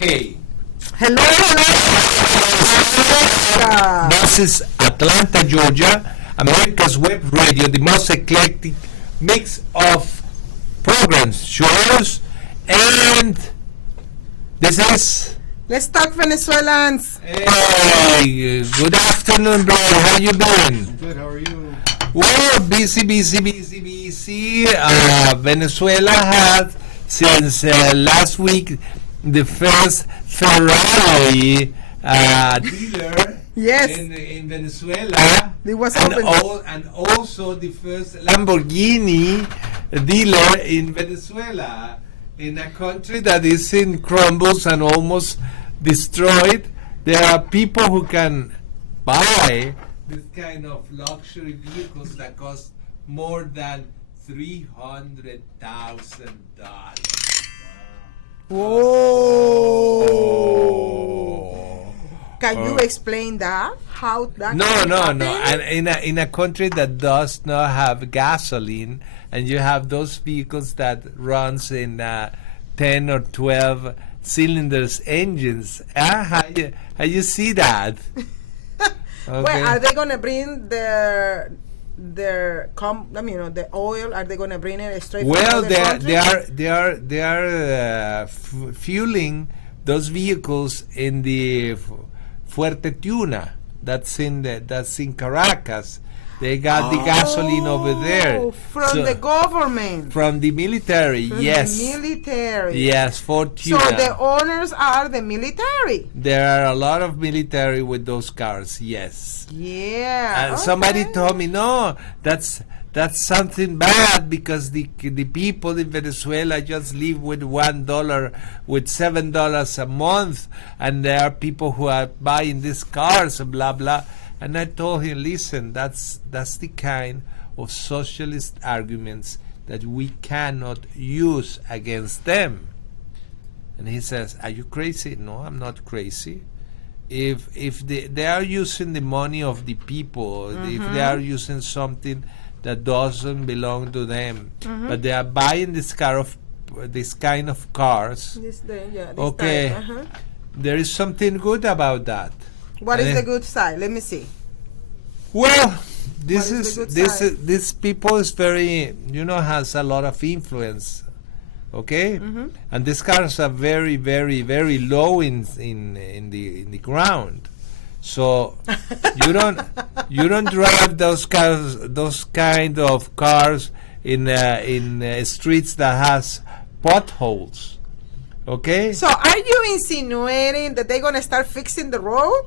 Okay. Hello. This is Atlanta, Georgia, America's Web Radio, the most eclectic mix of programs, shows, and this is... Let's talk Venezuelans. Hey, good afternoon, bro. How you doing? Good, how are you? Well, busy. Venezuela had, since last week, the first Ferrari dealer Yes. in Venezuela. It was and, open. and also the first Lamborghini dealer in Venezuela, in a country that is in crumbles and almost destroyed. There are people who can buy this kind of luxury vehicles that cost more than $300,000. Whoa. Can you explain that? How that No. happened? And in a country that does not have gasoline, and you have those vehicles that runs in 10 or 12 cylinders engines. How you see that? Well, are they gonna bring the oil? Are they gonna bring it straight? Well, from the country? they are fueling those vehicles in the Fuerte Tuna. That's in Caracas. They got the gasoline over there. From the government. From the military, From yes. the military. Yes, for tuna. So the owners are the military. There are a lot of military with those cars, yes. Yeah. And somebody told me, no, that's something bad, because the people in Venezuela just live with $1, with $7 a month, and there are people who are buying these cars, blah blah. And I told him, listen, that's the kind of socialist arguments that we cannot use against them. And he says, are you crazy? No, I'm not crazy. If they are using the money of the people, if they are using something that doesn't belong to them, but they are buying this kind of cars, okay, there is something good about that. What is the good side? Let me see. Well, this people is very, has a lot of influence, okay, and these cars are very, very, very low in the ground, so you don't drive those kind of cars in streets that has potholes, okay. So are you insinuating that they're gonna start fixing the road?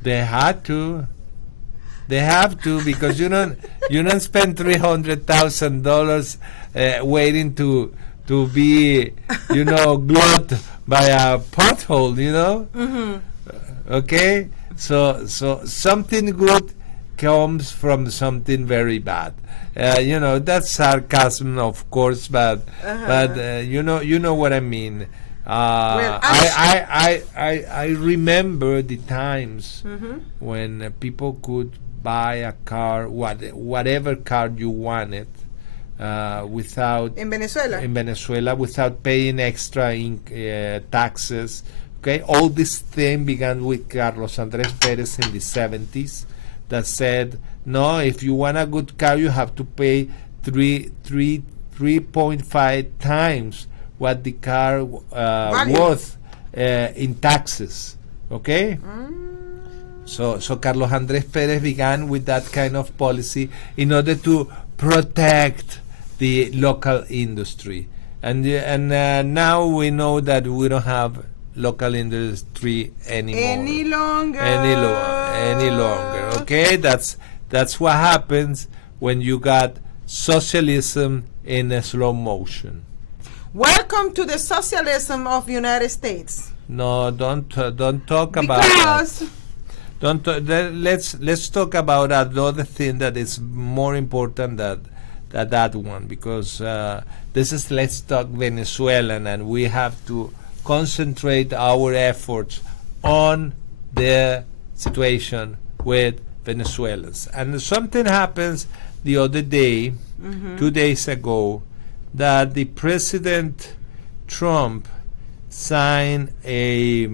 They have to, because you don't spend $300,000 waiting to be glued by a pothole, Okay, so something good comes from something very bad. That's sarcasm, of course, but you know what I mean. I remember the times when people could buy a car, whatever car you wanted, without in Venezuela without paying extra taxes. Okay, all this thing began with Carlos Andrés Pérez in the 70s, that said, no, if you want a good car, you have to pay 3.5 times what the car worth in taxes. Okay. So Carlos Andrés Pérez began with that kind of policy in order to protect the local industry, and now we know that we don't have local industry anymore. Any longer. Okay, that's what happens when you got socialism in a slow motion. Welcome to the socialism of United States. No, don't talk about that. Let's talk about another thing that is more important than that one, because this is Let's Talk Venezuelan, and we have to concentrate our efforts on the situation with Venezuelans. And something happens the other day, 2 days ago, that the President Trump signed a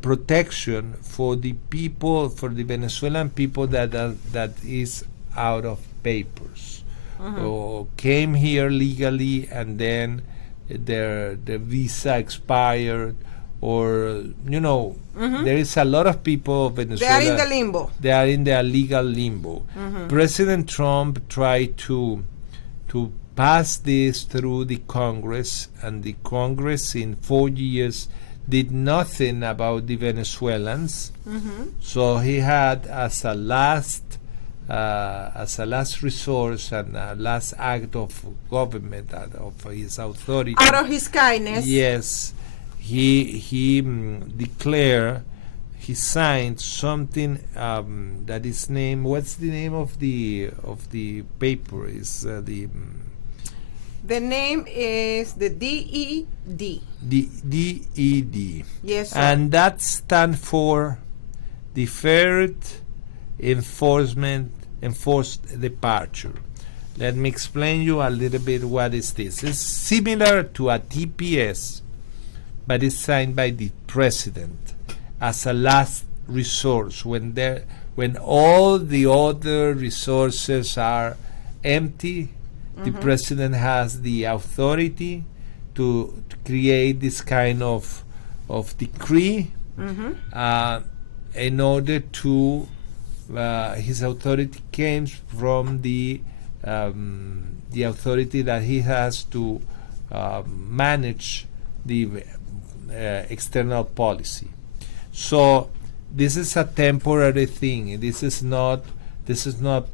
protection for the people, for the Venezuelan people that is out of papers, or came here legally and then their visa expired, or there is a lot of people of They Venezuela. are in the limbo. They are in the legal limbo. President Trump tried to pass this through the Congress, and the Congress in 4 years did nothing about the Venezuelans. So he had as a last resource and a last act of government, of his authority. Out of his kindness. Yes, he declared, he signed something that is named. What's the name of the paper? Is The name is the DED. the DED. Yes, sir. And that stands for Deferred Enforced Departure. Let me explain you a little bit what is this. It's similar to a TPS, but it's signed by the president as a last resource when all the other resources are empty. The president has the authority to create this kind of decree in order to his authority comes from the authority that he has to manage the external policy. So this is a temporary thing. This is not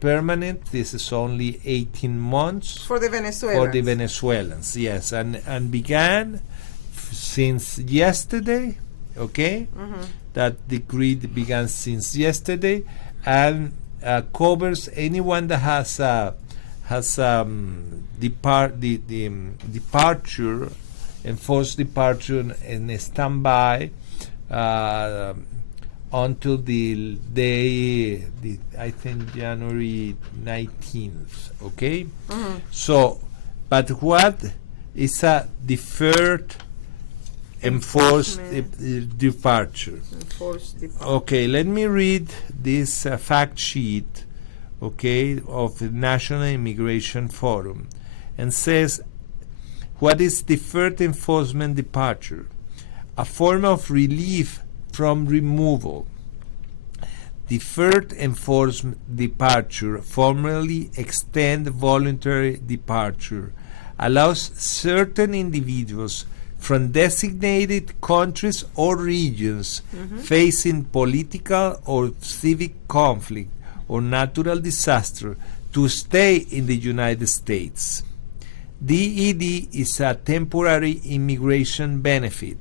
permanent. This is only 18 months For the Venezuelans. for the Venezuelans. Yes, and began since yesterday. Okay, that decree began since yesterday, and covers anyone that has departure, enforced departure in a standby until the day, I think January 19th. Okay, so, but what is a deferred enforced departure? Enforced departure. Okay, let me read this fact sheet, okay, of the National Immigration Forum, and says, what is deferred enforcement departure? A form of relief from removal. Deferred enforcement departure, formerly extended voluntary departure, allows certain individuals from designated countries or regions facing political or civic conflict or natural disaster to stay in the United States. DED is a temporary immigration benefit.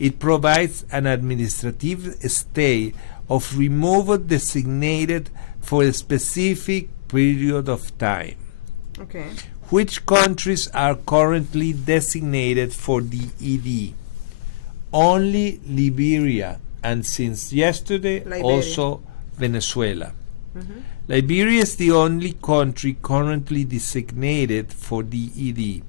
It provides an administrative stay of removal designated for a specific period of time. Okay. Which countries are currently designated for DED? Only Liberia, and since yesterday, Liberia. also Venezuela. Liberia is the only country currently designated for DED.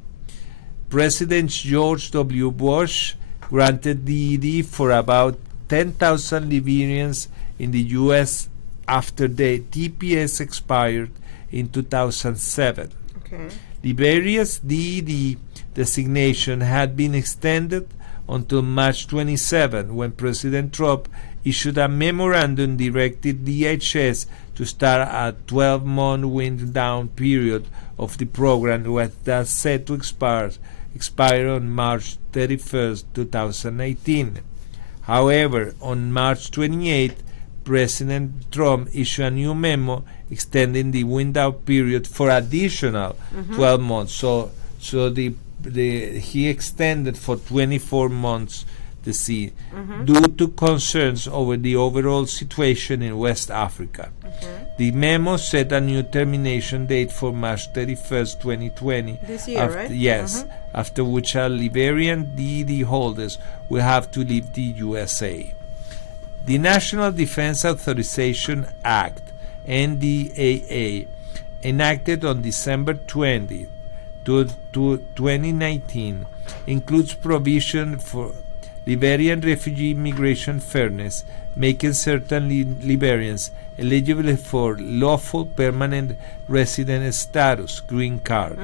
President George W. Bush granted DED for about 10,000 Liberians in the U.S. after the TPS expired in 2007. Okay. Liberia's DED designation had been extended until March 27, when President Trump issued a memorandum directing DHS to start a 12-month wind-down period of the program, that's set to expire on March 31, 2018. However, on March 28, President Trump issued a new memo extending the wind-down period for additional 12 months. So he extended for 24 months the sea due to concerns over the overall situation in West Africa. The memo set a new termination date for March 31st, 2020. This year, right? Yes, after which Liberian DED holders will have to leave the USA. The National Defense Authorization Act, NDAA, enacted on December 20, to 2019 includes provision for Liberian refugee immigration fairness, making certain Liberians eligible for lawful permanent resident status, green card.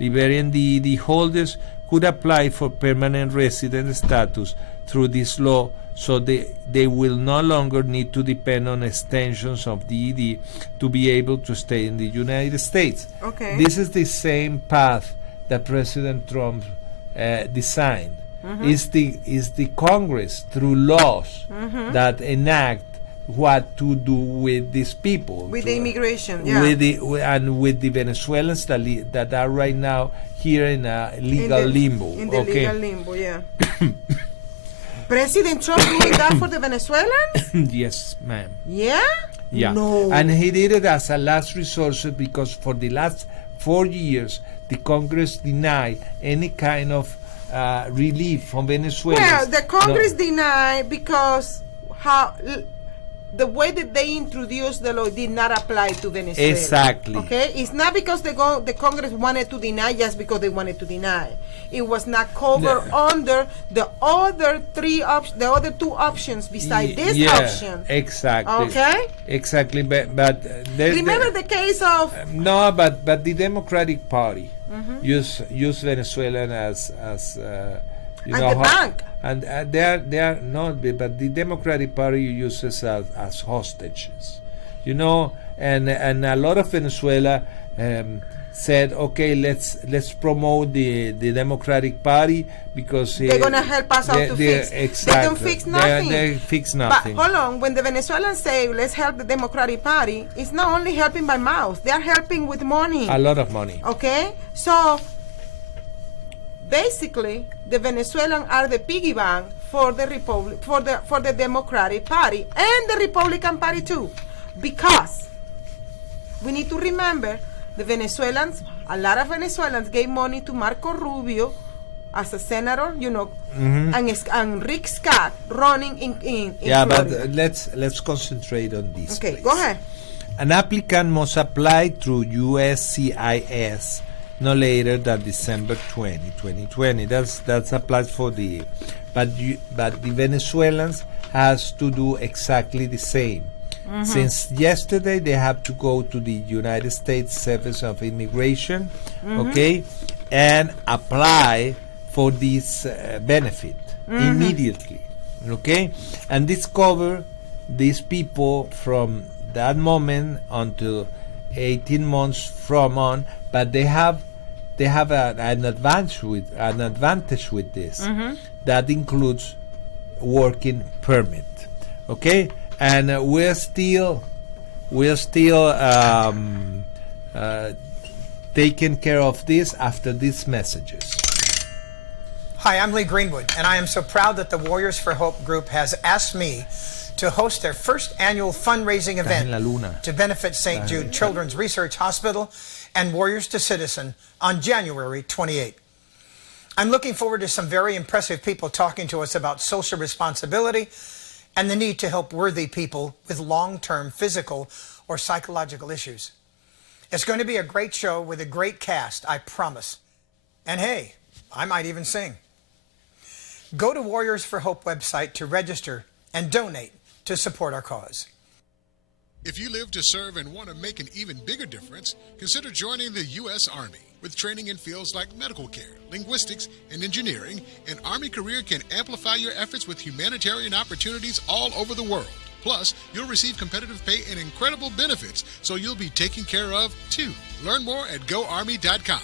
Liberian DED holders could apply for permanent resident status through this law, so they will no longer need to depend on extensions of DED to be able to stay in the United States. Okay. This is the same path that President Trump designed. Is the Congress through laws that enact what to do with these people, with the immigration, yeah, with the Venezuelans that are right now here in a legal limbo. In the legal limbo, yeah. President Trump doing that for the Venezuelans? Yes, ma'am. Yeah? Yeah. No. And he did it as a last resort because for the last 4 years, the Congress denied any kind of relief from Venezuela. Well, the Congress denied because the way that they introduced the law did not apply to Venezuela. Exactly. Okay? It's not because the Congress wanted to deny just because they wanted to deny. It was not covered under the other two options beside this option. Exactly. Okay? Exactly. But remember the case of no, but the Democratic Party use Venezuelan as you know, the bank. And they are not, but the Democratic Party uses as hostages, you know, and a lot of Venezuela said, okay, let's promote the Democratic Party because they're gonna help us out to fix. Exactly. They don't fix nothing. They fix nothing. But hold on, when the Venezuelans say let's help the Democratic Party, it's not only helping by mouth; they are helping with money. A lot of money. Okay, so basically, the Venezuelans are the piggy bank for the Republic, for the Democratic Party and the Republican Party too, because we need to remember the Venezuelans. A lot of Venezuelans gave money to Marco Rubio as a senator, you know, and Rick Scott running in yeah, Florida. but let's concentrate on this. Okay, please. go ahead. An applicant must apply through USCIS no later than December 2020. That's applies for the, but the Venezuelans has to do exactly the same. Since yesterday, they have to go to the United States Service of Immigration, okay, and apply for this benefit immediately, okay, and this cover these people from that moment until 18 months from on, but they have an advantage with this that includes working permit, okay, and we're still taking care of this after these messages. Hi, I'm Lee Greenwood, and I am so proud that the Warriors for Hope group has asked me to host their first annual fundraising event to benefit St. Jude Children's Research Hospital and Warriors to Citizen on January 28. I'm looking forward to some very impressive people talking to us about social responsibility and the need to help worthy people with long-term physical or psychological issues. It's going to be a great show with a great cast, I promise. And hey, I might even sing. Go to Warriors for Hope website to register and donate to support our cause. If you live to serve and want to make an even bigger difference, consider joining the U.S. Army. With training in fields like medical care, linguistics, and engineering, an Army career can amplify your efforts with humanitarian opportunities all over the world. Plus, you'll receive competitive pay and incredible benefits, so you'll be taken care of, too. Learn more at GoArmy.com.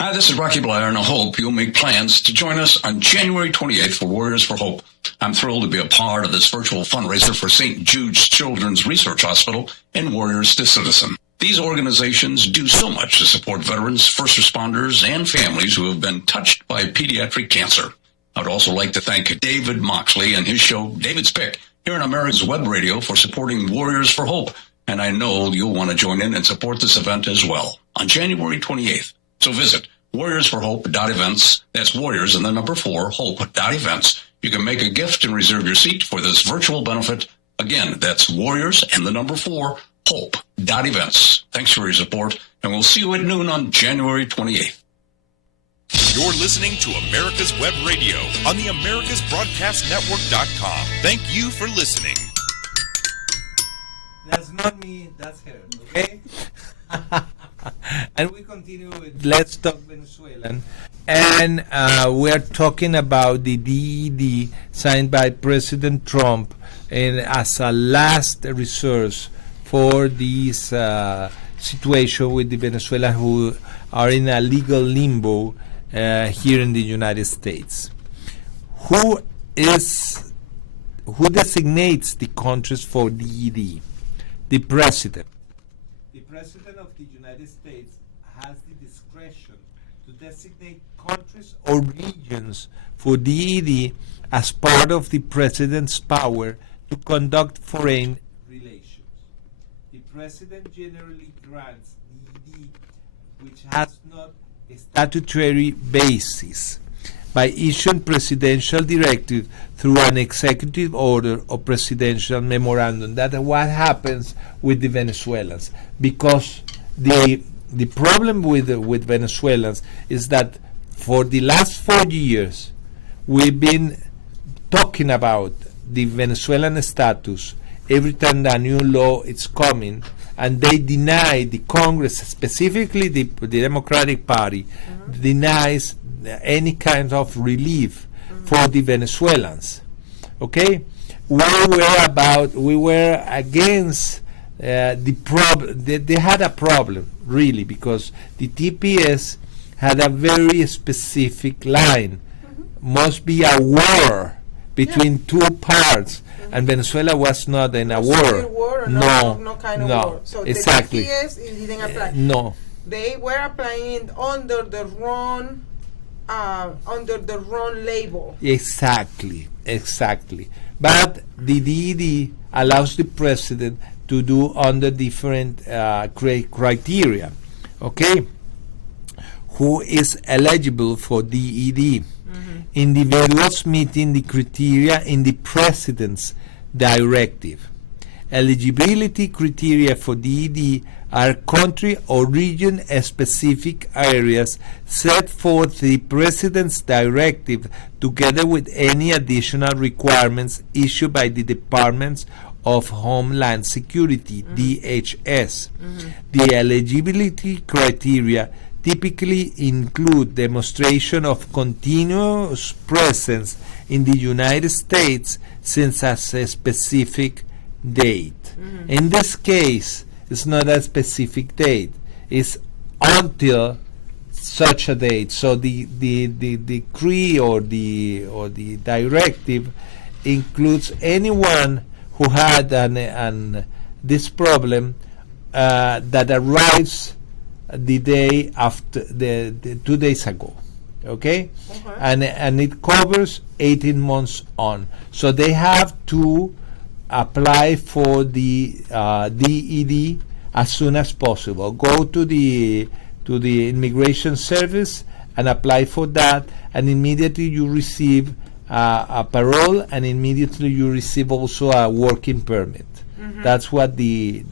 Hi, this is Rocky Blair, and I hope you'll make plans to join us on January 28th for Warriors for Hope. I'm thrilled to be a part of this virtual fundraiser for St. Jude's Children's Research Hospital and Warriors to Citizen. These organizations do so much to support veterans, first responders, and families who have been touched by pediatric cancer. I would also like to thank David Moxley and his show, David's Pick, here on America's Web Radio for supporting Warriors for Hope. And I know you'll want to join in and support this event as well on January 28th. So visit warriorsforhope.events. That's warriors and the number 4, hope.events. You can make a gift and reserve your seat for this virtual benefit. Again, that's warriors and the number 4, hope.events. Thanks for your support, and we'll see you at noon on January 28th. You're listening to America's Web Radio on the AmericasBroadcastNetwork.com. Thank you for listening. That's not me, that's her, okay? And we continue with Let's Talk Venezuelan. And we're talking about the DED signed by President Trump and as a last resource for this situation with the Venezuelans who are in a legal limbo here in the United States. Who designates the countries for DED? The President. The President of the United States has the discretion to designate countries or regions for DED as part of the President's power to conduct foreign relations. The President generally grants DED, which has not a statutory basis, by issuing presidential directive through an executive order or presidential memorandum. That's what happens with the Venezuelans, because the problem with Venezuelans is that for the last 4 years we've been talking about the Venezuelan status every time a new law is coming, and they deny, the Congress, specifically the Democratic Party, denies any kind of relief for the Venezuelans. Okay, we were against the problem. They had a problem really, because the TPS had a very specific line. Must be a war between two parts, and Venezuela was not in a war. No kind of war. So exactly. The TPS didn't apply. No. They were applying under the wrong label. Exactly. But the DED allows the president to do under different criteria. Okay, who is eligible for DED? Individuals meeting the criteria in the president's directive. Eligibility criteria for DED are country or region specific areas set forth the president's directive, together with any additional requirements issued by the Departments of Homeland Security, DHS. The eligibility criteria typically include demonstration of continuous presence in the United States since a specific date. In this case, it's not a specific date. It's until such a date. So the decree or the directive includes anyone who had this problem that arrives the day after the 2 days ago. Okay? And it covers 18 months on. So they have to apply for the DED as soon as possible. Go to the immigration service and apply for that, and immediately you receive a parole, and immediately you receive also a working permit. That's what this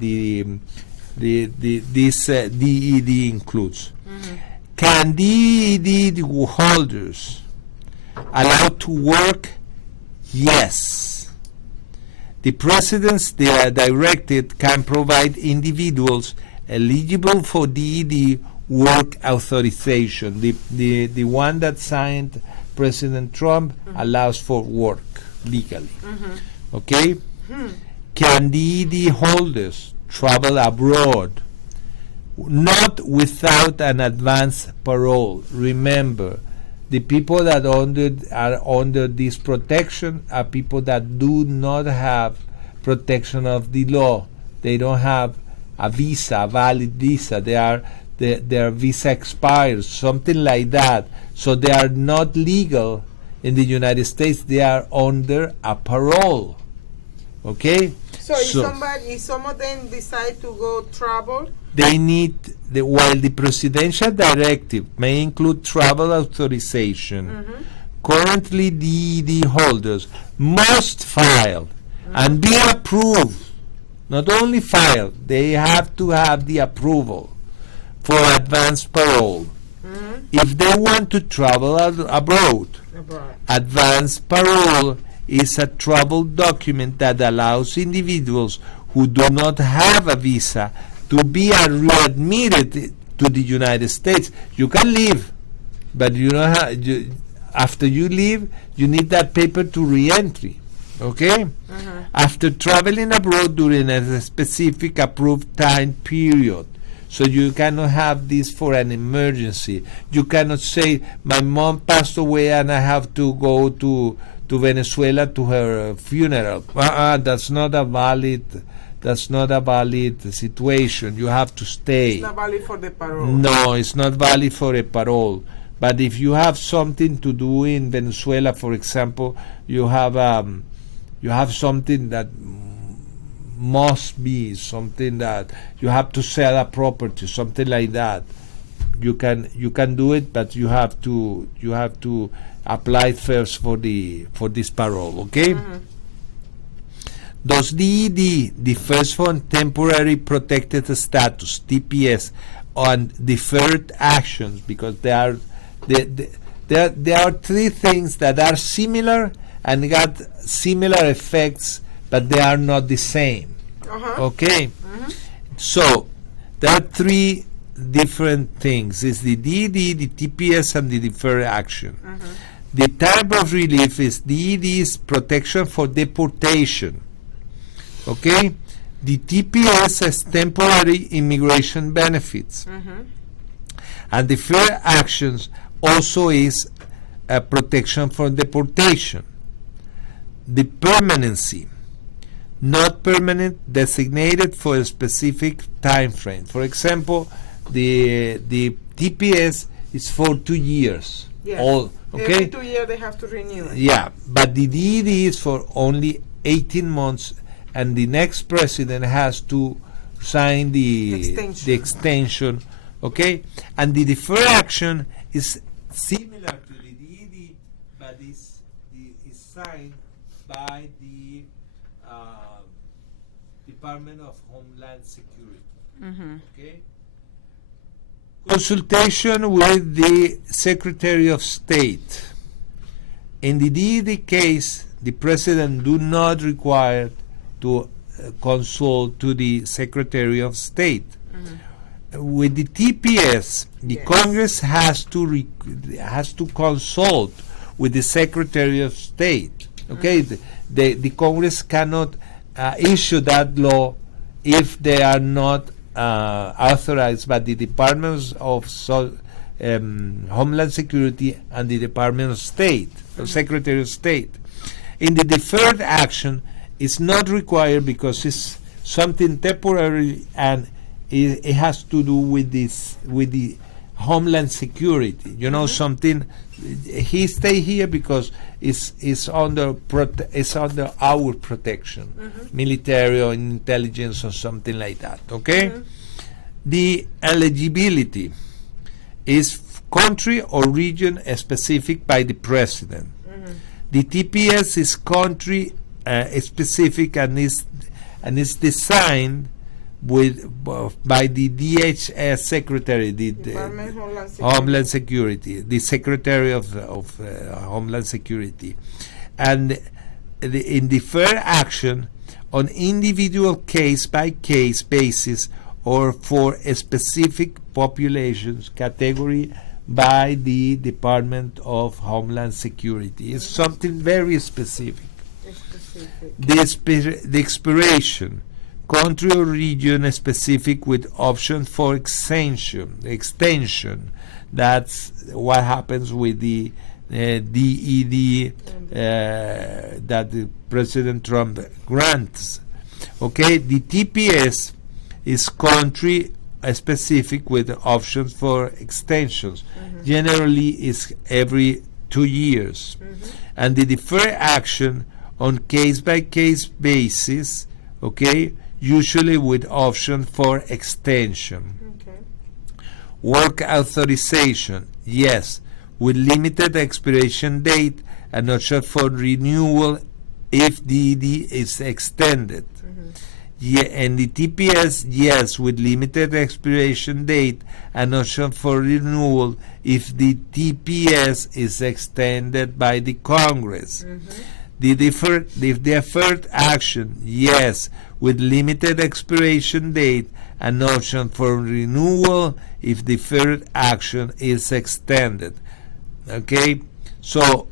DED includes. Can DED holders allowed to work? Yes. The president's directive can provide individuals eligible for DED work authorization. The one that signed President Trump allows for work legally. Okay? Can DED holders travel abroad? Not without an advance parole. Remember, the people that are under this protection are people that do not have protection of the law. They don't have a visa, a valid visa. Their visa expires, something like that. So they are not legal in the United States. They are under a parole. Okay? So if some of them decide to go travel, they need, while the presidential directive may include travel authorization, currently DED holders must file and be approved not only file, they have to have the approval for advanced parole. If they want to travel abroad, advanced parole is a travel document that allows individuals who do not have a visa to be readmitted to the United States. You can leave, but you don't have, after you leave, you need that paper to re-entry. Okay? After traveling abroad during a specific approved time period. So you cannot have this for an emergency. You cannot say, my mom passed away and I have to go to Venezuela to her funeral. That's not a valid situation. You have to stay. It's not valid for the parole. No, it's not valid for a parole. But if you have something to do in Venezuela, for example, you have something that must be something that you have to sell a property, something like that. You can do it, but you have to apply first for this parole. Okay. Does DED differs from temporary protected status (TPS) on deferred actions? Because there are three things that are similar and got similar effects, but they are not the same. Okay? So, there are three different things. It's the DED, the TPS, and the deferred action. The type of relief is DED's protection for deportation. Okay? The TPS has temporary immigration benefits. And deferred actions also is a protection for deportation. The permanency, not permanent, designated for a specific time frame. For example, the TPS is for 2 years. Yes. All, okay? Every 2 years they have to renew it. Yeah, but the DED is for only 18 months, and the next president has to sign the extension. Okay? And the deferred action is similar to the DED, but is signed by the Department of Homeland Security. Okay? Consultation with the Secretary of State. In the DED case, the President do not require to consult to the Secretary of State. With the TPS, the Congress has to consult with the Secretary of State. Okay, the Congress cannot issue that law if they are not authorized by the Departments of Homeland Security and the Department of State, the Secretary of State. In the deferred action, it's not required because it's something temporary and it has to do with the Homeland Security. You know, something. He stay here because it's under our protection, military or intelligence or something like that. Okay. The eligibility is country or region specific by the president. The TPS is country specific and is designed by the DHS Secretary, the Homeland Security, the Secretary of Homeland Security, and in deferred action on individual case-by-case basis or for a specific populations category by the Department of Homeland Security. It's something very specific. The expiration, country or region specific with option for extension. That's what happens with the DED that the President Trump grants. Okay, the TPS is country specific with options for extensions. Generally, is every 2 years, and the deferred action on case-by-case basis. Okay. Usually with option for extension. Work authorization, yes, with limited expiration date and not short for renewal if DED is extended. Yeah, and the TPS, yes, with limited expiration date and option for renewal if the TPS is extended by the Congress. The deferred action, yes, with limited expiration date and option for renewal if deferred action is extended. Okay, so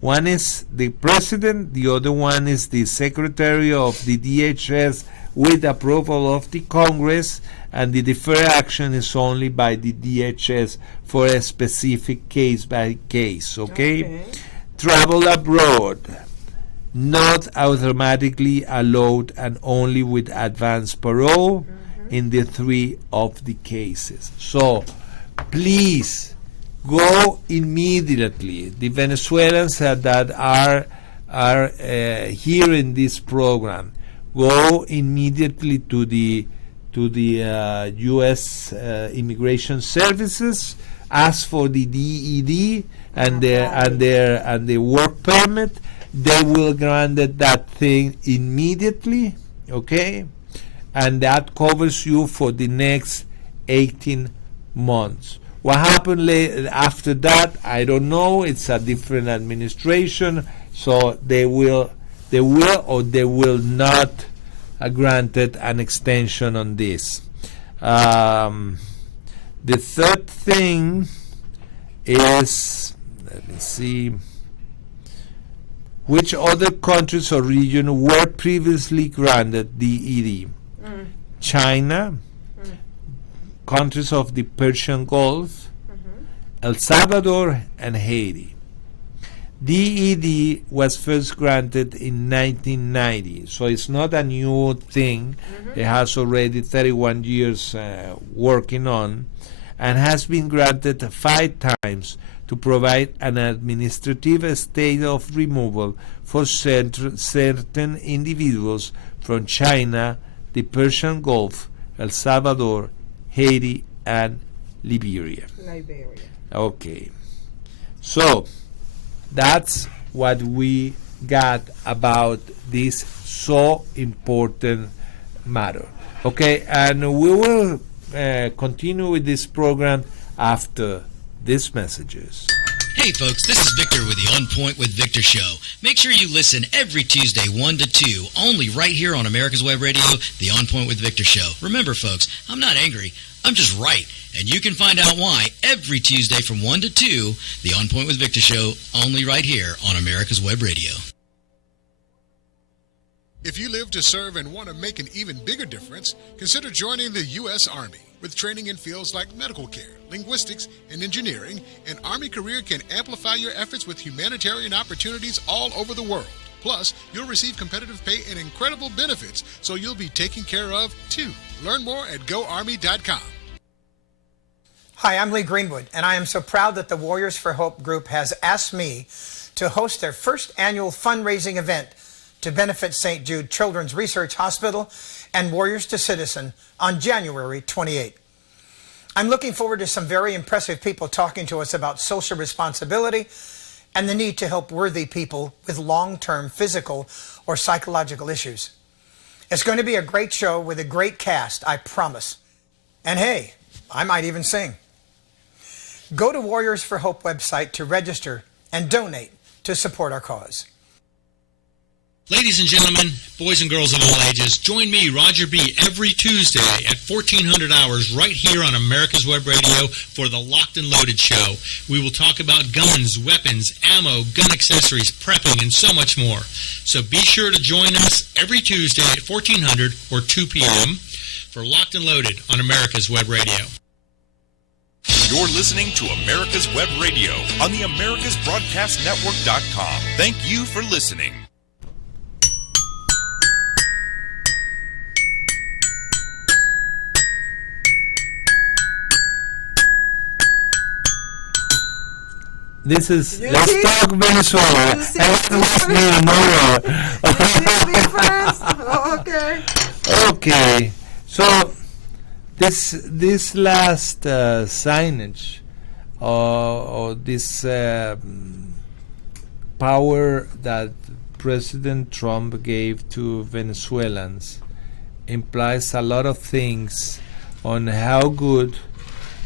one is the president, the other one is the secretary of the DHS with approval of the Congress, and the deferred action is only by the DHS for a specific case by case. Okay? Travel abroad, not automatically allowed and only with advance parole in the 3 of the cases. So please go immediately. The Venezuelans that are here in this program, go immediately to the U.S. Immigration Services, ask for the DED and their work permit. They will grant that thing immediately, okay? And that covers you for the next 18 months. What happened after that, I don't know. It's a different administration, so they will or they will not granted an extension on this. The third thing is, let me see, which other countries or region were previously granted DED? China, countries of the Persian Gulf, El Salvador, and Haiti. DED was first granted in 1990, so it's not a new thing. It has already 31 years working on, and has been granted 5 times to provide an administrative state of removal for certain individuals from China, the Persian Gulf, El Salvador, Haiti, and Liberia. Okay. So that's what we got about this so important matter. Okay, and we will continue with this program after these messages. Hey folks, this is Victor with the On Point with Victor show. Make sure you listen every Tuesday 1 to 2, only right here on America's Web Radio, the On Point with Victor show. Remember folks, I'm not angry, I'm just right. And you can find out why every Tuesday from 1 to 2, the On Point with Victor show, only right here on America's Web Radio. If you live to serve and want to make an even bigger difference, consider joining the U.S. Army. With training in fields like medical care, linguistics, and engineering, an Army career can amplify your efforts with humanitarian opportunities all over the world. Plus, you'll receive competitive pay and incredible benefits, so you'll be taken care of, too. Learn more at GoArmy.com. Hi, I'm Lee Greenwood, and I am so proud that the Warriors for Hope group has asked me to host their first annual fundraising event to benefit St. Jude Children's Research Hospital and Warriors to Citizen on January 28. I'm looking forward to some very impressive people talking to us about social responsibility and the need to help worthy people with long-term physical or psychological issues. It's going to be a great show with a great cast, I promise. And hey, I might even sing. Go to Warriors for Hope website to register and donate to support our cause. Ladies and gentlemen, boys and girls of all ages, join me, Roger B., every Tuesday at 1400 hours right here on America's Web Radio for the Locked and Loaded Show. We will talk about guns, weapons, ammo, gun accessories, prepping, and so much more. So be sure to join us every Tuesday at 1400 or 2 p.m. for Locked and Loaded on America's Web Radio. You're listening to America's Web Radio on the AmericasBroadcastNetwork.com. Thank you for listening. This is Let's Talk Venezuela. Okay. Okay. So this last signage or this power that President Trump gave to Venezuelans implies a lot of things on how good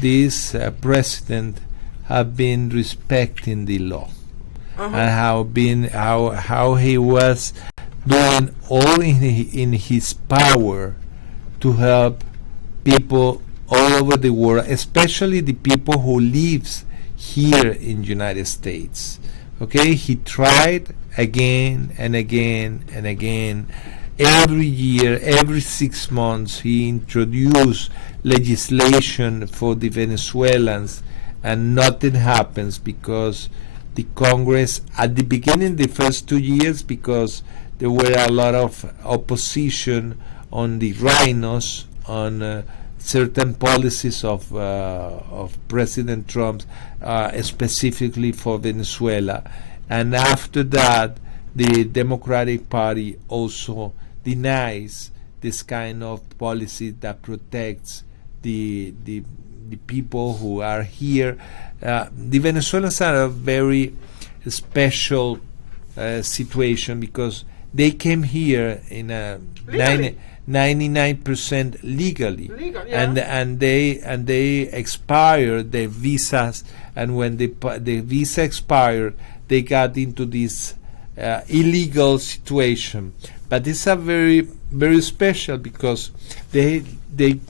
this president have been respecting the law, and how he was doing all in his power to help people all over the world, especially the people who lives here in United States. Okay, he tried again and again and again. Every year, every 6 months, he introduced legislation for the Venezuelans, and nothing happens because the Congress, at the beginning, the first 2 years, because there were a lot of opposition on the rhinos, on certain policies of President Trump, specifically for Venezuela. And after that, the Democratic Party also denies this kind of policy that protects the people who are here. The Venezuelans are a very special situation because they came here in a 99% legally. Legal, yeah. and they expired their visas, and when the visa expired, they got into this illegal situation. But it's a very, very special because they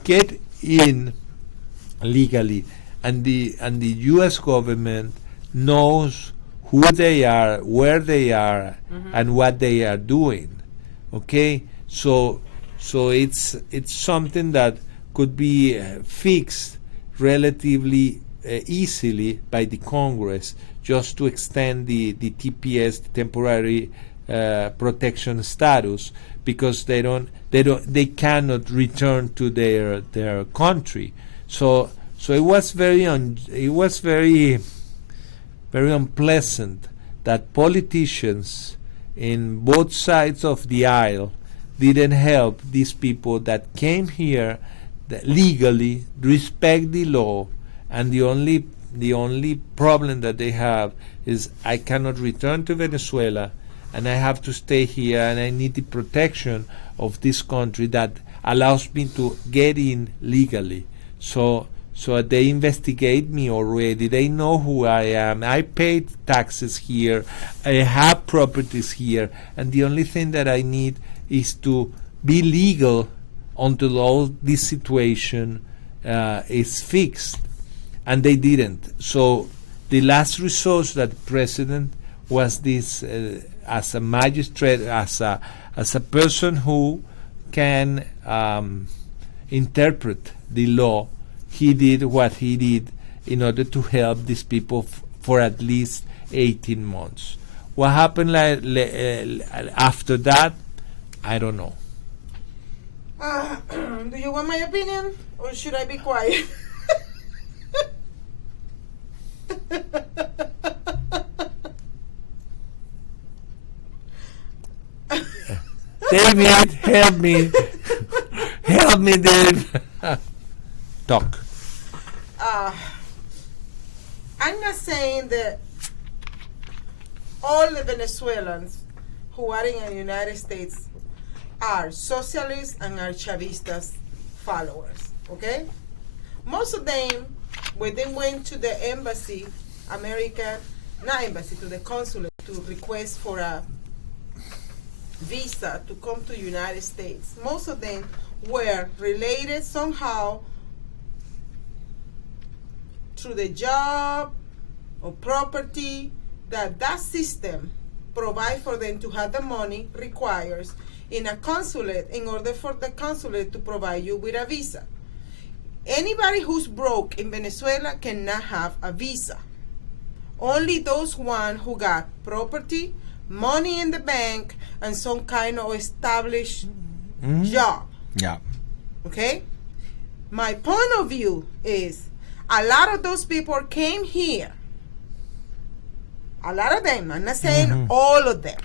get in legally, and the U.S. government knows who they are, where they are, and what they are doing. Okay, so it's something that could be fixed relatively easily by the Congress, just to extend the TPS, the temporary protection status, because they cannot return to their country. So it was very very unpleasant that politicians in both sides of the aisle didn't help these people that came here legally, respect the law, and the only problem that they have is, I cannot return to Venezuela, and I have to stay here, and I need the protection of this country that allows me to get in legally. So they investigate me already. They know who I am. I paid taxes here. I have properties here, and the only thing that I need is to be legal until all this situation is fixed. And they didn't. So the last resource that the president was this, as a magistrate, as a person who can interpret the law. He did what he did in order to help these people for at least 18 months. What happened after that, I don't know. Do you want my opinion, or should I be quiet? David, help me. Help me, Dave. Talk. I'm not saying that all the Venezuelans who are in the United States are socialists and are Chavistas followers, okay? Most of them, when they went to the embassy, to the consulate to request for a visa to come to United States, most of them were related somehow through the job or property that system provide for them to have the money requires in a consulate in order for the consulate to provide you with a visa. Anybody who's broke in Venezuela cannot have a visa. Only those one who got property, money in the bank, and some kind of established job. Yeah. Okay? My point of view is a lot of those people came here. A lot of them, I'm not saying all of them.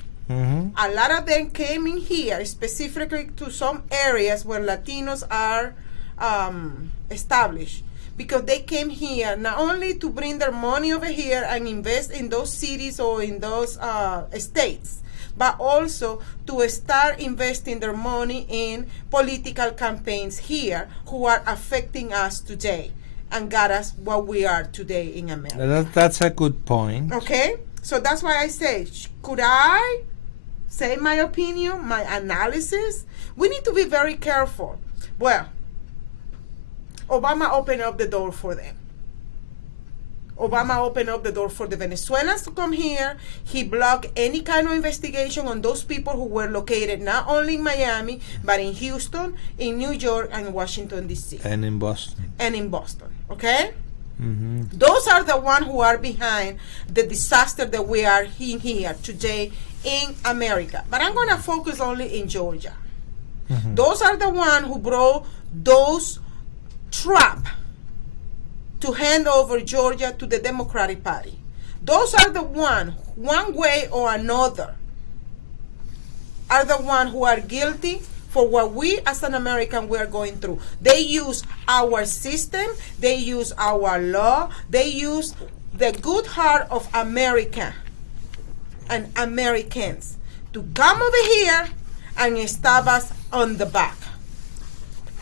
A lot of them came in here specifically to some areas where Latinos are established, because they came here not only to bring their money over here and invest in those cities or in those states, but also to start investing their money in political campaigns here who are affecting us today and got us what we are today in America. That's a good point. Okay? So that's why I say, could I say my opinion, my analysis? We need to be very careful. Well, Obama opened up the door for them. Obama opened up the door for the Venezuelans to come here. He blocked any kind of investigation on those people who were located not only in Miami, but in Houston, in New York, and Washington, D.C. And in Boston. Okay? Mm-hmm. Those are the ones who are behind the disaster that we are in here today in America. But I'm going to focus only in Georgia. Mm-hmm. Those are the ones who brought those trap to hand over Georgia to the Democratic Party. Those are the one way or another, are the one who are guilty for what we as an American we are going through. They use our system, they use our law, they use the good heart of America and Americans to come over here and stab us on the back.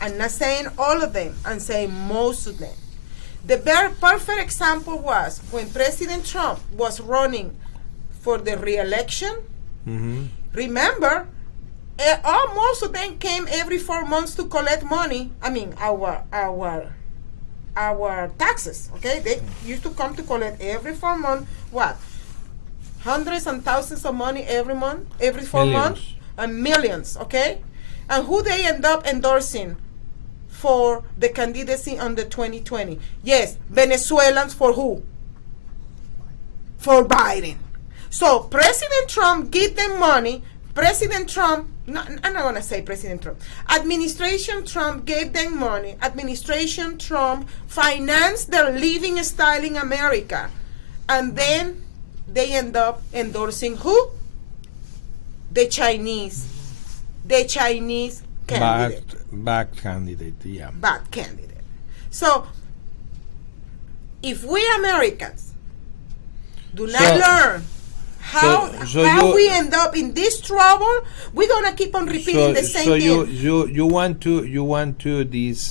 I'm not saying all of them, I'm saying most of them. The very perfect example was when President Trump was running for the re-election. Mm-hmm. Remember, most of them came every 4 months to collect money. I mean, our taxes. Okay, they used to come to collect every 4 months. What? Hundreds and thousands of money every month, every 4 months, and millions. Okay, and who they end up endorsing for the candidacy on the 2020? Yes, Venezuelans. For who? For Biden. So President Trump give them money. President Trump, no, I'm not going to say President Trump. Administration Trump gave them money. Administration Trump financed their living style in America. And then they end up endorsing who? The Chinese. The Chinese candidate. Bad candidate, yeah. Bad candidate. So, if we Americans do not learn how we end up in this trouble, we're gonna keep on repeating the same thing. So you want to this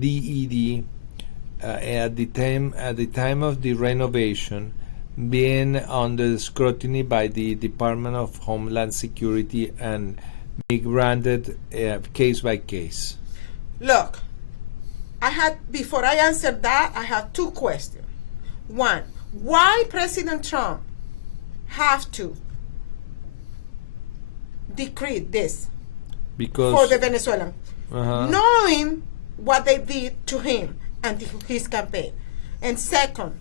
DED at the time of the renovation being under scrutiny by the Department of Homeland Security and be granted case by case. Look, before I answer that, I have two questions. One, why President Trump have to decree this because for the Venezuelan, uh-huh. knowing what they did to him and to his campaign? And second,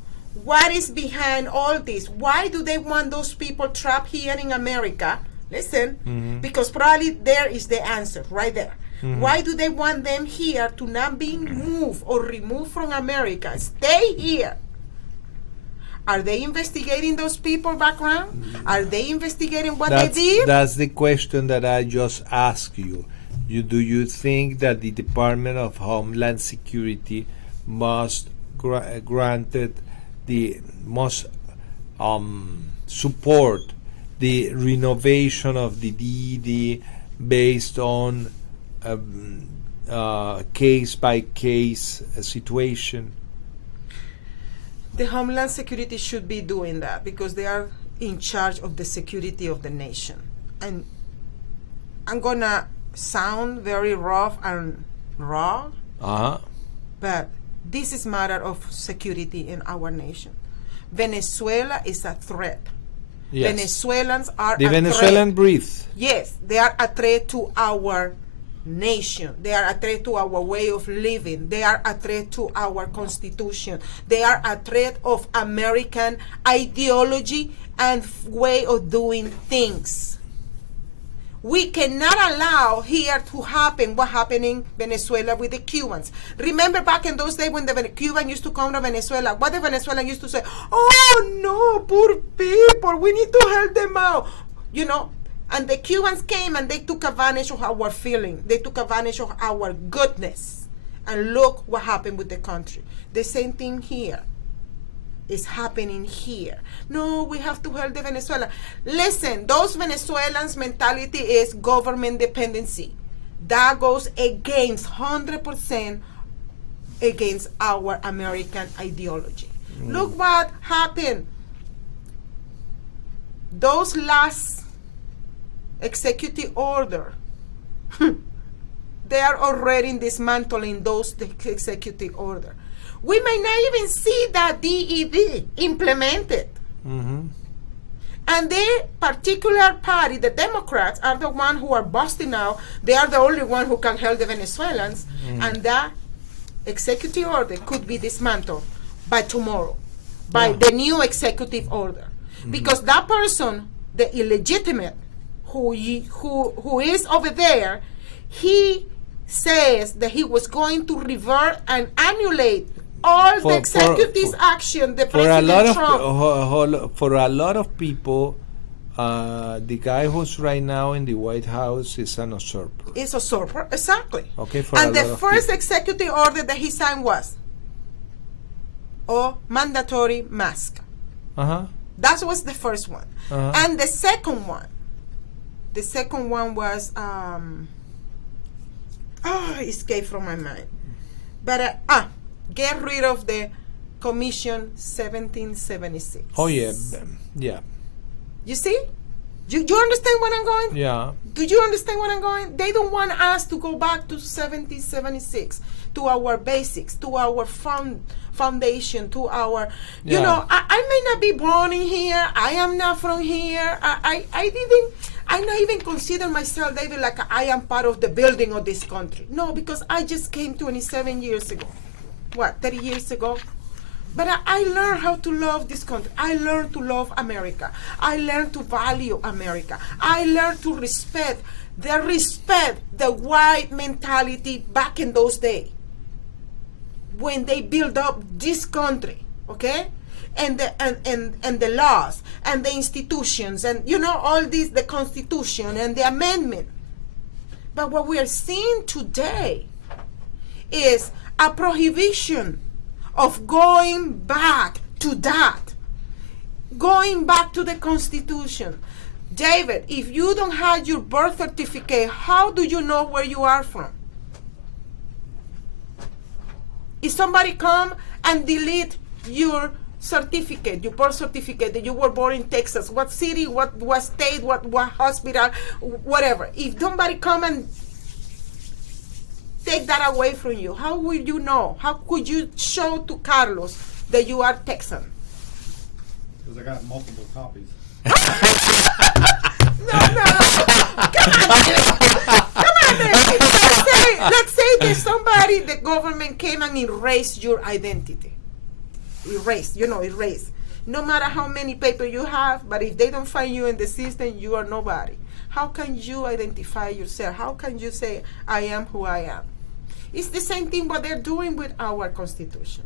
what is behind all this? Why do they want those people trapped here in America? Listen, mm-hmm. because probably there is the answer right there. Mm-hmm. Why do they want them here to not be moved or removed from America? Stay here. Are they investigating those people background? Are they investigating what they did? That's the question that I just asked you. Do you think that the Department of Homeland Security must support the renovation of the DED based on case by case situation? The Homeland Security should be doing that because they are in charge of the security of the nation. And I'm gonna sound very rough and raw, but this is matter of security in our nation. Venezuela is a threat. Yes. Venezuelans are the a Venezuelan threat. breathe. Yes, they are a threat to our nation. They are a threat to our way of living. They are a threat to our constitution. They are a threat of American ideology and way of doing things. We cannot allow here to happen what happened in Venezuela with the Cubans. Remember back in those days when the Cuban used to come to Venezuela, what the Venezuelan used to say, oh no, poor people, we need to help them out. You know, and the Cubans came and they took advantage of our feeling. They took advantage of our goodness. And look what happened with the country. The same thing here. is happening here. No, we have to help the Venezuela. Listen, those Venezuelans' mentality is government dependency. That goes against 100% against our American ideology. Look what happened. Those last executive order, they are already dismantling those executive order. We may not even see that DED implemented. And the particular party, the Democrats, are the ones who are busting out. They are the only one who can help the Venezuelans. And that executive order could be dismantled by tomorrow, by the new executive order. Because that person, the illegitimate, who is over there, he says that he was going to revert and annulate all the executive's action, the President Trump. For a lot of people, the guy who's right now in the White House is an usurper. Is a usurper, exactly. Okay, and the first executive order that he signed was mandatory mask. That was the first one. And the second one was it escaped from my mind. But get rid of the Commission 1776. Oh yeah. You see? You understand what I'm going? Yeah. Do you understand what I'm going? They don't want us to go back to 1776, to our basics, to our foundation, to our, you know, I may not be born in here. I am not from here. I not even consider myself, David, like I am part of the building of this country. No, because I just came 27 years ago. 30 years ago? But I learned how to love this country. I learned to love America. I learned to value America. I learned to respect the white mentality back in those days when they built up this country, okay? And the laws and the institutions and, you know, all this, the Constitution and the amendment. But what we are seeing today is a prohibition of going back to that, going back to the Constitution. David, if you don't have your birth certificate, how do you know where you are from? If somebody come and delete your certificate, your birth certificate, that you were born in Texas, what city, what state, what hospital, whatever. If somebody come and take that away from you, how will you know? How could you show to Carlos that you are Texan? Because I got multiple copies. No. Come on, David. Let's say that somebody, the government came and erased your identity. Erase. No matter how many papers you have, but if they don't find you in the system, you are nobody. How can you identify yourself? How can you say, I am who I am? It's the same thing what they're doing with our Constitution.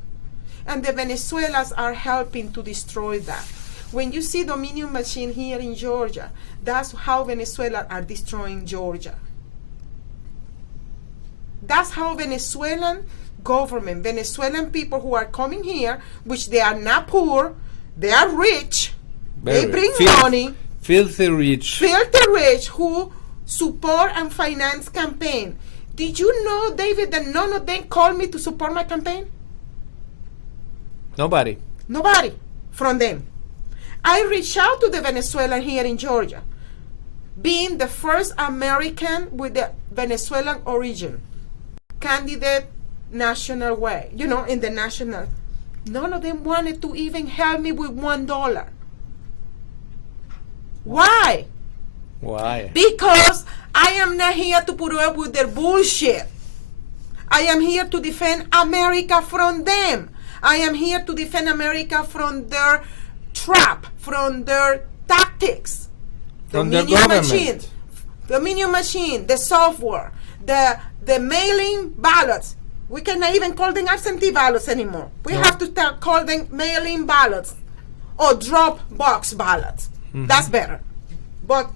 And the Venezuelans are helping to destroy that. When you see Dominion machine here in Georgia, that's how Venezuela are destroying Georgia. That's how Venezuelan government, Venezuelan people who are coming here, which they are not poor, they are rich, they bring money. Filthy rich, who support and finance campaign. Did you know, David, that none of them called me to support my campaign? Nobody from them. I reached out to the Venezuelan here in Georgia, being the first American with the Venezuelan origin, candidate national way, in the national. None of them wanted to even help me with $1. Why? Because I am not here to put up with their bullshit. I am here to defend America from them. I am here to defend America from their trap, from their tactics. From their government. Dominion machine, the software, the mailing ballots. We cannot even call them absentee ballots anymore. We have to call them mail-in ballots or drop box ballots. That's better. But,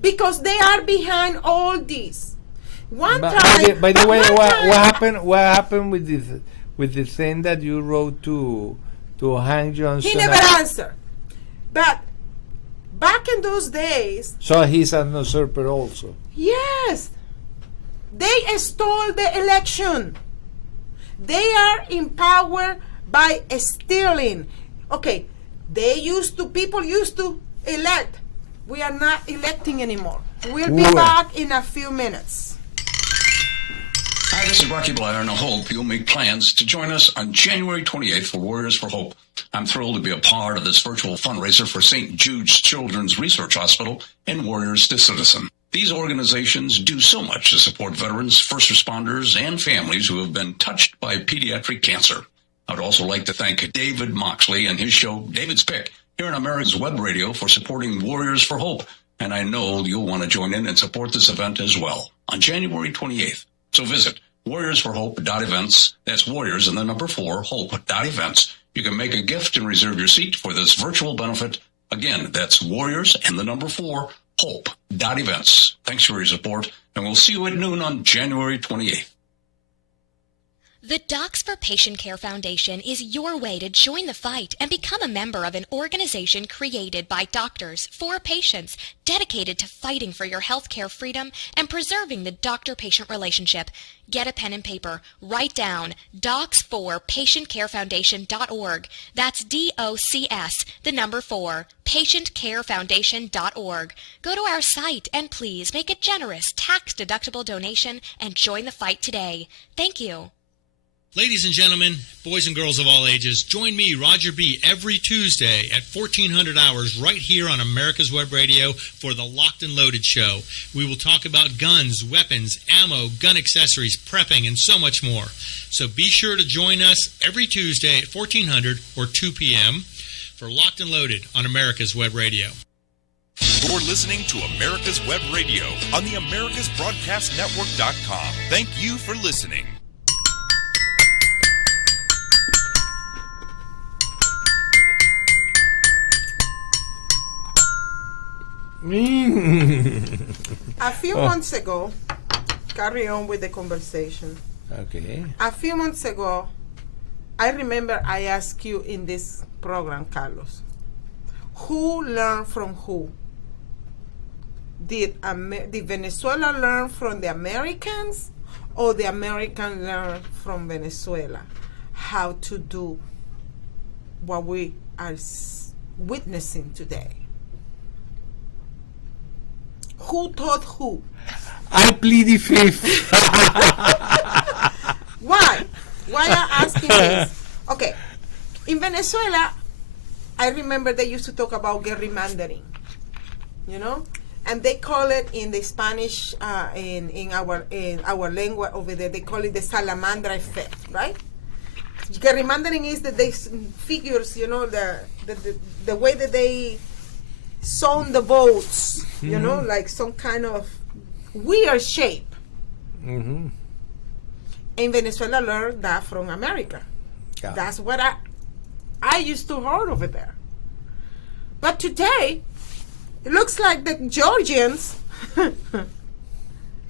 because they are behind all this. By the way, what happened with the thing that you wrote to to hang Johnson. He never answered. But back in those days, so he's an usurper also. yes, they stole the election. They are in power by stealing. Okay, people used to elect. We are not electing anymore. We'll be back in a few minutes. Hi, this is Rocky Blair, and I hope you'll make plans to join us on January 28th for Warriors for Hope. I'm thrilled to be a part of this virtual fundraiser for St. Jude's Children's Research Hospital and Warriors to Citizen. These organizations do so much to support veterans, first responders, and families who have been touched by pediatric cancer. I'd also like to thank David Moxley and his show, David's Pick, here on America's Web Radio for supporting Warriors for Hope. And I know you'll want to join in and support this event as well on January 28th. So visit warriorsforhope.events. That's warriors and the number 4, hope.events. You can make a gift and reserve your seat for this virtual benefit. Again, that's warriors and the number 4, hope.events. Thanks for your support, and we'll see you at noon on January 28th. The Docs for Patient Care Foundation is your way to join the fight and become a member of an organization created by doctors for patients, dedicated to fighting for your healthcare freedom and preserving the doctor-patient relationship. Get a pen and paper. Write down docs4patientcarefoundation.org. That's DOCS, the number 4, patientcarefoundation.org. Go to our site and please make a generous, tax-deductible donation and join the fight today. Thank you. Ladies and gentlemen, boys and girls of all ages, join me, Roger B., every Tuesday at 1400 hours right here on America's Web Radio for the Locked and Loaded Show. We will talk about guns, weapons, ammo, gun accessories, prepping, and so much more. So be sure to join us every Tuesday at 1400 or 2 p.m. for Locked and Loaded on America's Web Radio. You're listening to America's Web Radio on the AmericasBroadcastNetwork.com. Thank you for listening. A few months ago, carry on with the conversation. Okay. A few months ago, I remember I asked you in this program, Carlos, who learned from who? Did Venezuela learn from the Americans, or the Americans learn from Venezuela how to do what we are witnessing today? Who taught who? I plead the fifth. Why? Why I'm asking this? Okay, in Venezuela, I remember they used to talk about gerrymandering, you know, and they call it in the Spanish, in our language over there, they call it the salamandra effect, right? Gerrymandering is that they figures, you know, the way that they sown the votes, you know, like some kind of weird shape. Mm-hmm. And Venezuela learned that from America. Yeah. That's what I used to heard over there. But today, it looks like the Georgians,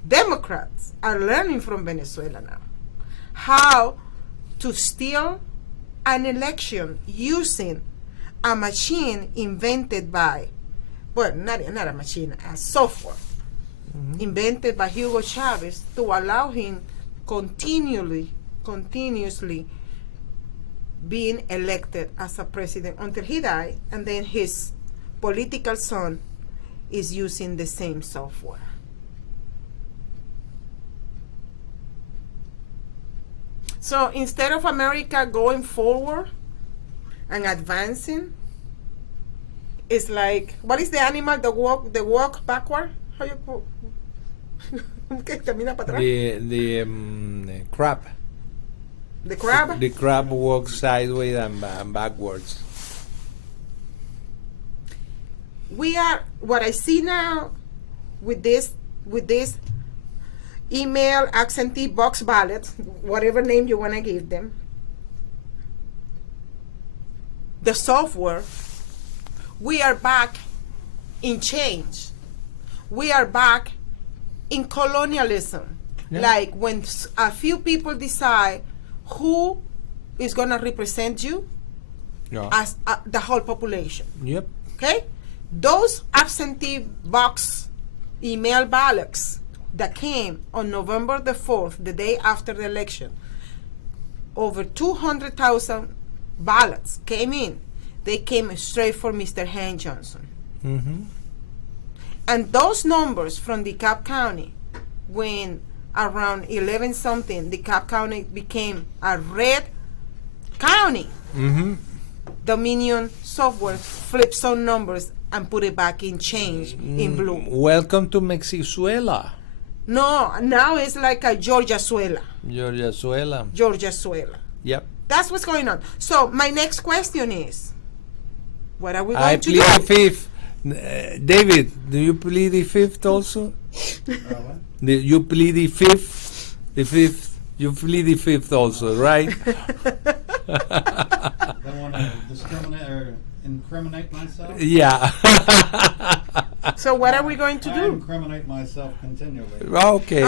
Democrats, are learning from Venezuela now how to steal an election using a machine invented by, well, not a machine, a software invented by Hugo Chavez to allow him continuously being elected as a president until he died, and then his political son is using the same software. So instead of America going forward and advancing, it's like, what is the animal that walk backward? How you camina para atrás? The crab. The crab? The crab walks sideways and backwards. We are, what I see now with this email, absentee box ballot, whatever name you want to give them, the software, we are back in change. We are back in colonialism. Yeah. Like when a few people decide who is going to represent you, as the whole population. Yep. Okay? Those absentee box email ballots that came on November the 4th, the day after the election, over 200,000 ballots came in. They came straight for Mr. Hank Johnson. Mm-hmm. And those numbers from DeKalb County, when around 11 something, DeKalb County became a red county. Mm-hmm. Dominion software flipped some numbers and put it back in change in blue. Welcome to Mexizuela. No, now it's like a Georgiazuela. Georgiazuela. Yep. That's what's going on. So my next question is, what are we I going to plead the do? fifth. David, do you plead the fifth also? You plead the fifth? The fifth? You plead the fifth also, right? I don't want to discriminate or incriminate myself. Yeah. So what are we going to I do? incriminate myself continually. Okay.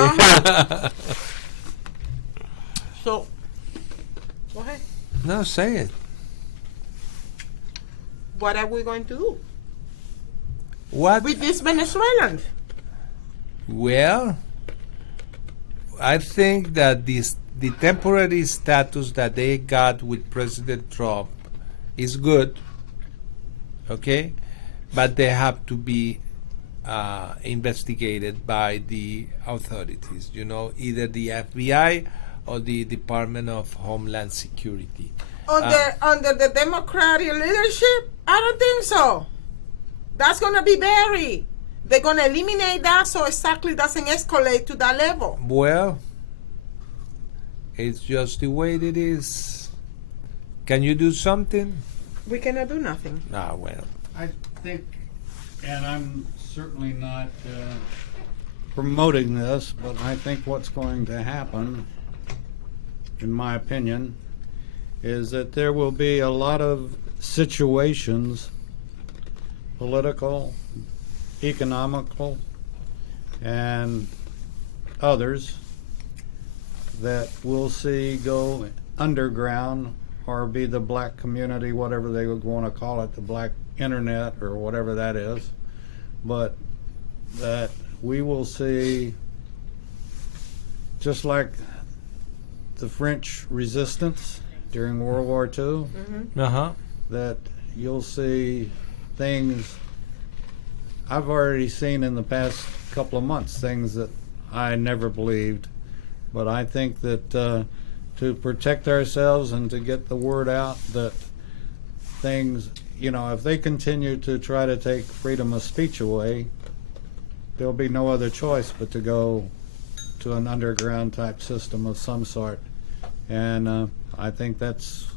So, go ahead. No, say it. What are we going to do What? with these Venezuelans? Well, I think that the temporary status that they got with President Trump is good, okay? But they have to be investigated by the authorities, either the FBI or the Department of Homeland Security. Under the Democratic leadership? I don't think so. That's going to be buried. They're going to eliminate that so exactly doesn't escalate to that level. Well, it's just the way it is. Can you do something? We cannot do nothing. Ah, well. I think, and I'm certainly not promoting this, but I think what's going to happen, in my opinion, is that there will be a lot of situations, political, economical, and others, that we'll see go underground or be the black community, whatever they would want to call it, the black internet or whatever that is, but that we will see, just like the French resistance during World War II, that you'll see things I've already seen in the past couple of months, things that I never believed. But I think that to protect ourselves and to get the word out that things, if they continue to try to take freedom of speech away, there'll be no other choice but to go to an underground type system of some sort. And I think that's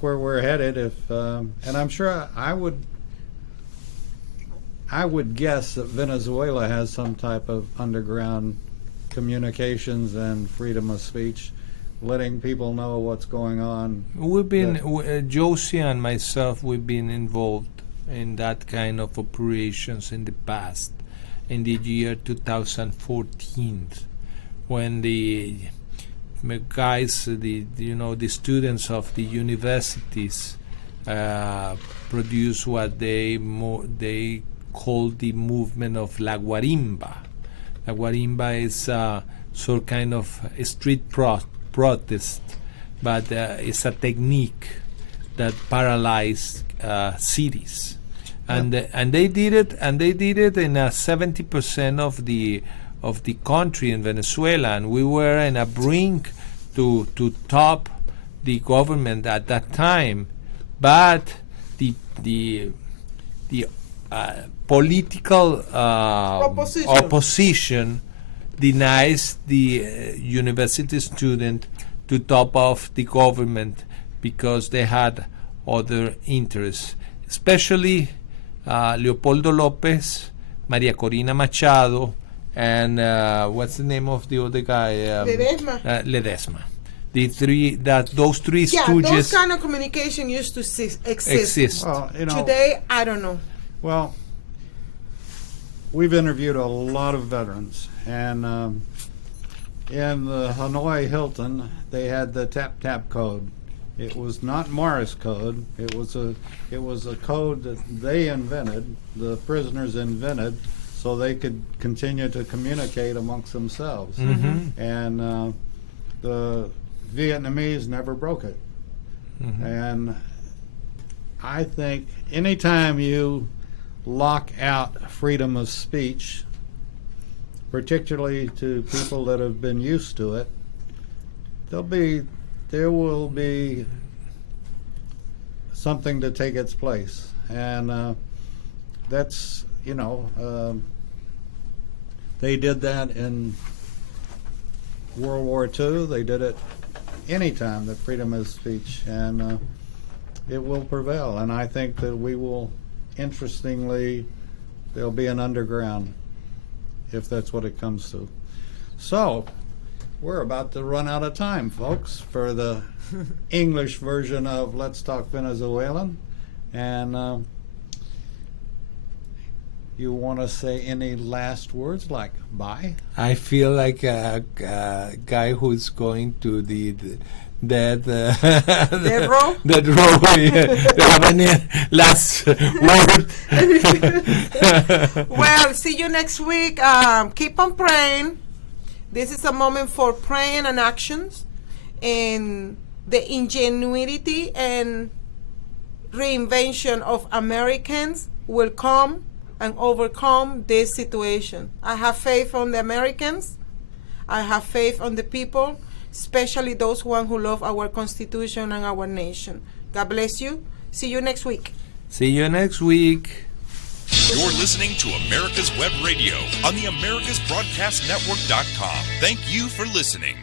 where we're headed. And I'm sure I would guess that Venezuela has some type of underground communications and freedom of speech, letting people know what's going on. We've been, Johsie and myself, we've been involved in that kind of operations in the past, in the year 2014, when the guys, the students of the universities produced what they call the movement of La Guarimba. La Guarimba is sort kind of a street protest, but it's a technique that paralyzed cities, and they did it in 70% of the country in Venezuela, and we were in a brink to top the government at that time, but the political opposition denies the university student to top off the government because they had other interests, especially Leopoldo López, María Corina Machado, and what's the name of the other guy? Ledesma. Those three stooges. Those kind of communication used to exist. Well, today, I don't know. Well, we've interviewed a lot of veterans, and in the Hanoi Hilton, they had the tap-tap code, It was not Morse code. It was a code that they invented, the prisoners invented, so they could continue to communicate amongst themselves. And the Vietnamese never broke it. And I think anytime you lock out freedom of speech, particularly to people that have been used to it, there will be something to take its place. And that's, they did that in World War II. They did it anytime, that freedom of speech, and it will prevail. And I think that we will, interestingly, there'll be an underground, if that's what it comes to. So, we're about to run out of time, folks, for the English version of Let's Talk Venezuelan. And you want to say any last words, like bye? I feel like a guy who's going to the dead row? Dead row. Do you have any last word? Well, see you next week. Keep on praying. This is a moment for praying and actions, and the ingenuity and reinvention of Americans will come and overcome this situation. I have faith on the Americans. I have faith on the people, especially those ones who love our Constitution and our nation. God bless you. See you next week. See you next week. You're listening to America's Web Radio on the AmericasBroadcastNetwork.com. Thank you for listening.